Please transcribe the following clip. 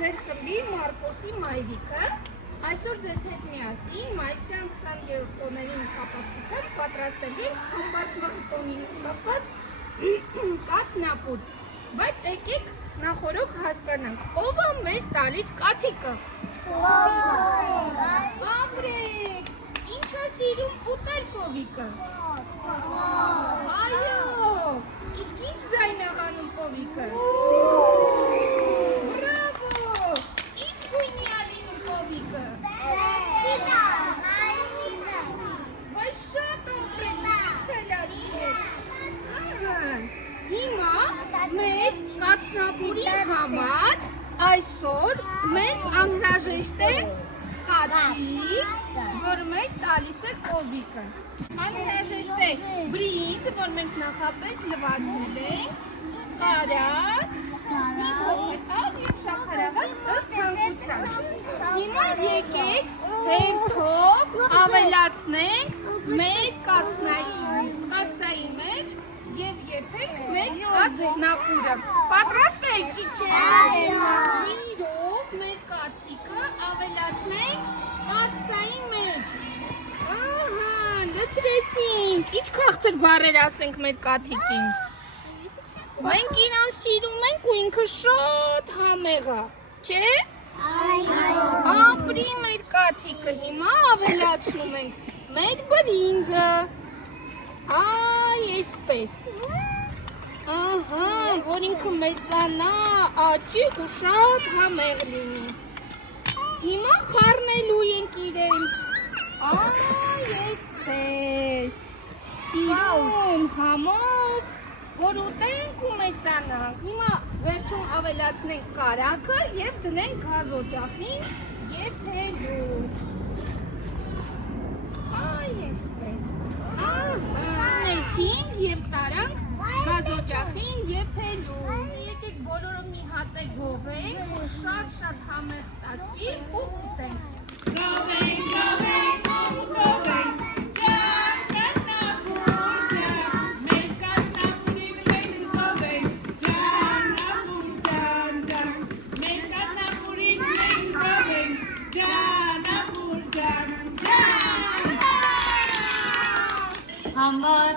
ձեր խմբի Մարկոսի մայրիկը։ Այսօր ձեզ հետ միասին մայիսյան 20-րդ տոներին կապակցությամբ պատրաստել ենք համբարձման տոնի կապված կաթնապուր։ Բայց եկեք նախորդ հասկանանք, ով է մեզ տալիս կաթիկը։ Ամրեք, ինչ է սիրում ուտել կովիկը։ Այո, իսկ ինչ ձայն է հանում կովիկը։ Հիմա մեր կաթնապուրի համար այսօր մեզ անհրաժեշտ է կաթիկ, որ մեզ տալիս է կովիկը։ Անհրաժեշտ է բրինձ, որ մենք նախապես լվացել ենք, կարագ, մի փոքր աղ և շաքարավազ ըստ ցանկության։ Հիմա եկեք հերթով ավելացնենք մեր կաթսայի մեջ և եփենք մեր կաթնապուրը։ Պատրաստ եք։ Իրոք մեր կաթիկը ավելացնենք կաթսայի մեջ։ Ահա, լցրեցինք։ Ինչ քաղցր բառեր ասենք մեր կաթիկին։ Մենք իրան սիրում ենք ու ինքը շատ համեղ է, չէ՞։ Ապրի մեր կաթիկը, հիմա ավելացնում ենք մեր բրինձը։ Այ այսպես։ Ահա, որ ինքը մեծանա, աճի ու շատ համեղ լինի։ Հիմա խառնելու ենք իրեն։ Այ այսպես։ Սիրուն, համով, որ ուտենք ու մեծանանք։ Հիմա վերջում ավելացնենք կարագը և դնենք գազօջախին եփելու։ Այ այսպես։ Անեցինք և տարանք գազօջախին եփելու։ Եկեք բոլորը մի հատ է գովենք, որ շատ համեղ ստացվի ու ուտենք։ Գովենք, գովենք, գովենք, Hamar